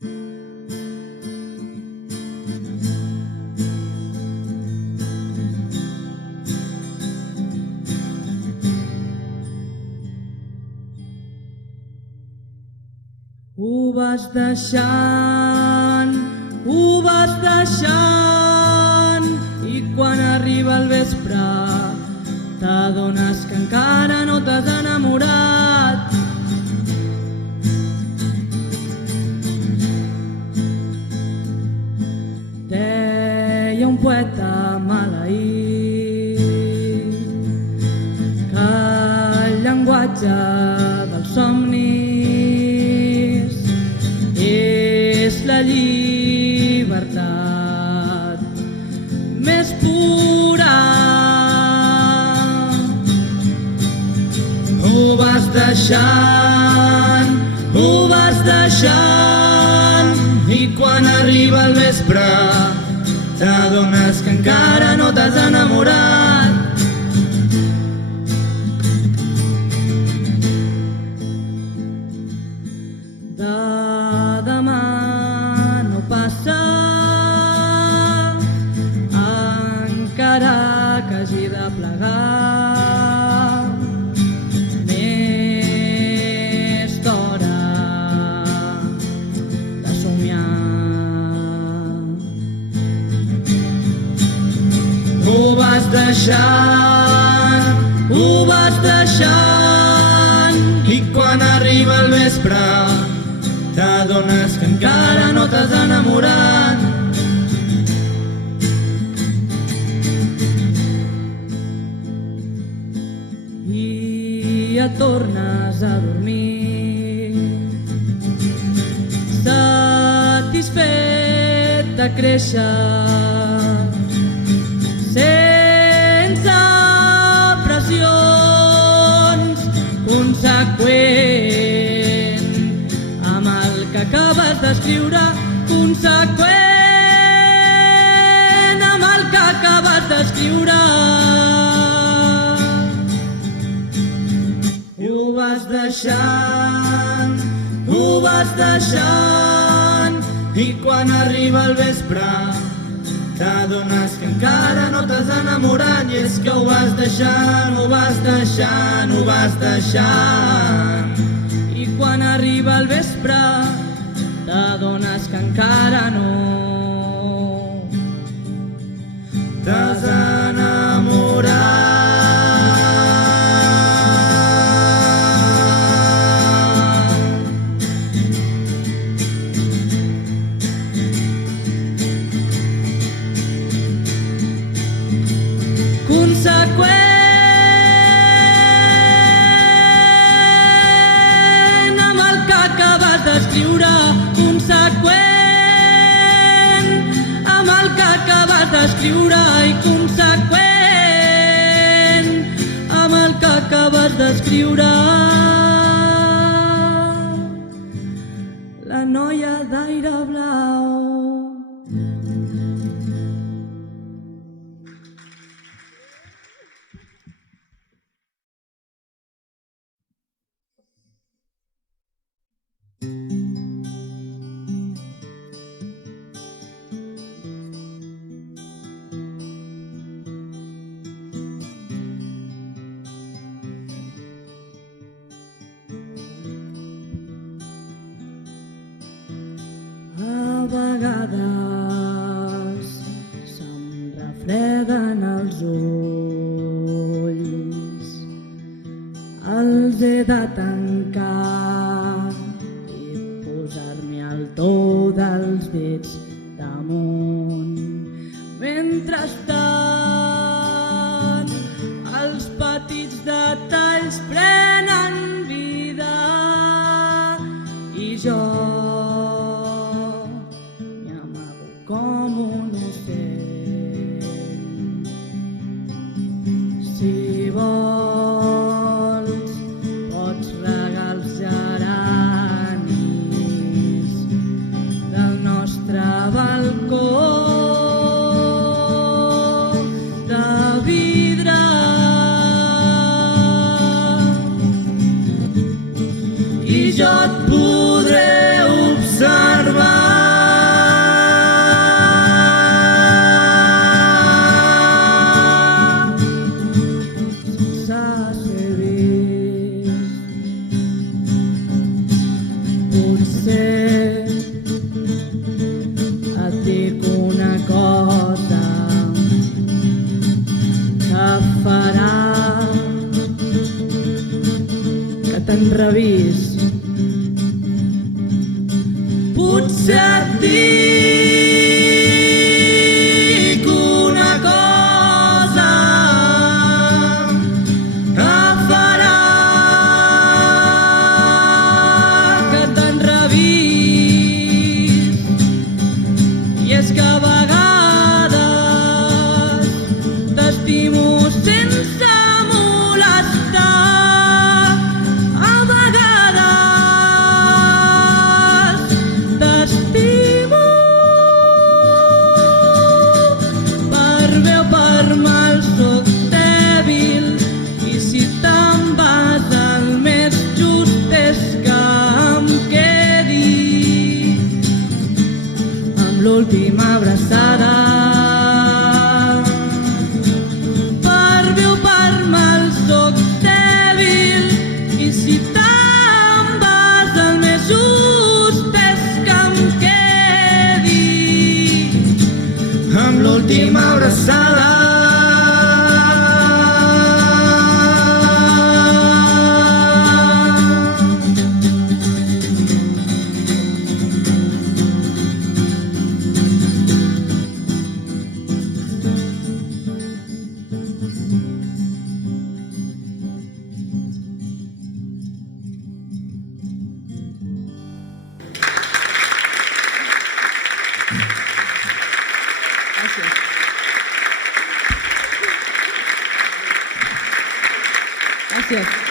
Ho vas deixant, i quan arriba el vespre t'adones que encara no t'has enamorat. Deia un poeta maleït que el llenguatge dels somnis és la llibertat més pura. Ho vas deixant, i quan arriba el vespre t'adones que encara no t'has enamorat. De demà no passa, encara que hagi de plegar més d'hora de somiar. Ho vas deixant, i quan arriba el vespre t'adones que encara no t'has enamorat. I et tornes a dormir satisfet de créixer sense pressions, conseqüent amb el que acabes d'escriure, conseqüent amb el que acabes d'escriure. Ho vas deixant, i quan arriba el vespre t'adones que encara no t'has enamorat. I és que ho vas deixant, i quan arriba el vespre t'adones que encara no t'has enamorat. Conseqüent amb el que acabes d'escriure, conseqüent amb el que acabes d'escriure, i conseqüent amb el que acabes d'escriure. La noia d'aire blau. A vegades se'm refreden els ulls, els he de tancar i posar-me al to dels dits damunt. Mentrestant, els petits detalls prenen vida i jo com un ocell. Si vols, pots regar els geranis del nostre balcó de vidre. I jo et podré observar dic una cosa que farà que t'enrevís. Potser et dic una cosa que farà que t'enrevís, i és que a vegades t'estimo sense molestar, a vegades t'estimo per bé o per mal, soc dèbil, i si te'n vas el més just és que em quedi amb l'última abraçada. Per bé o per mal soc dèbil, i si te'n vas el més just és que em quedi amb l'última abraçada. Gràcies.